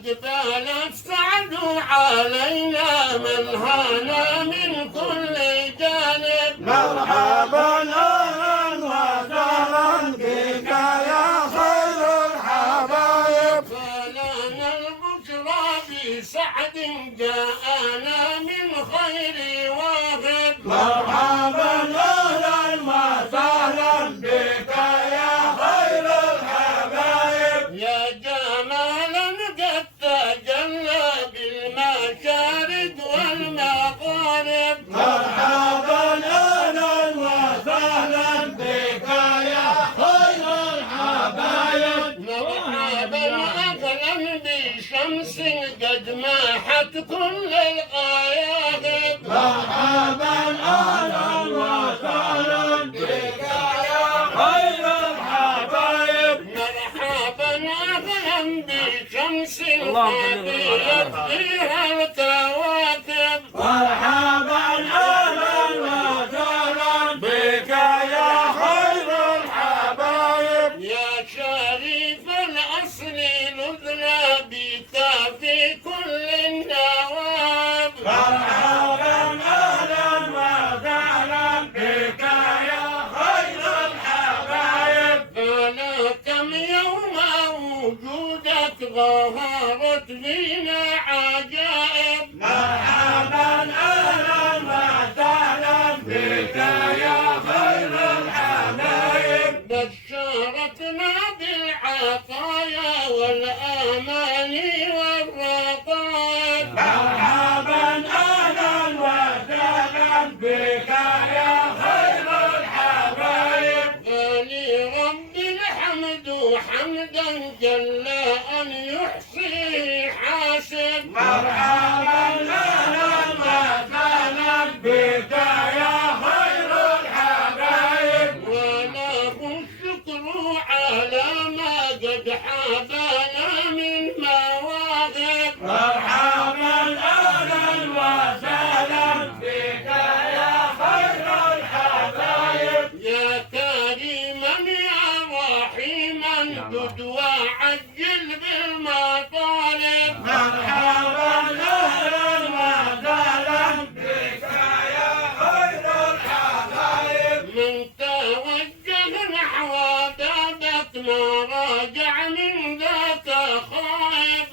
أقبل السعد علينا من هانا من كل جانب. مرحبا أهلا وسهلا بك يا خير الحبايب. فلنا البشرى بسعد جاءنا من خير واهب. مرحبا أهلا وسهلا بك يا خير الحبايب. يا جمالا قد تجلى بالمشارق والمغارب. مرحبا أهلا وسهلا بك يا خير الحبايب. مرحبا أهلا بشمس قد ماحت كل الغياهب. مرحبا أهلا وسهلا بك يا خير الحبايب. مرحبا أهلا بشمس هديت فيها الكواكب. مرحبا أهلا وسهلا بك يا خير الحبايب. يا شريف الأصل نذنا بك في كل النواب. مرحبا أهلا وسهلا بك يا خير الحبايب. أنا كم يوم وجودك ظهرت فينا عجائب. مرحبا أهلا وسهلا بك يا خير الحبايب. بشرتنا بالعطايا والآمان والرقائب. مرحبا أهلا وسهلا بك يا خير الحبايب. فلرب الحمد حمدا جل أن يحصي حاسب. مرحبا أهلا وسهلا بك يا خير الحبايب. وله الشكر على ما قد حابنا من مواهب. مرحبا أهلا وسهلا بك يا خير الحبايب. يا كريما يا رحيما جد وعجل بالمطالب. مرحبا أهلا وسهلا بك يا خير الحبايب. من توجه نحو بابك ما راجع من ذاك خائف.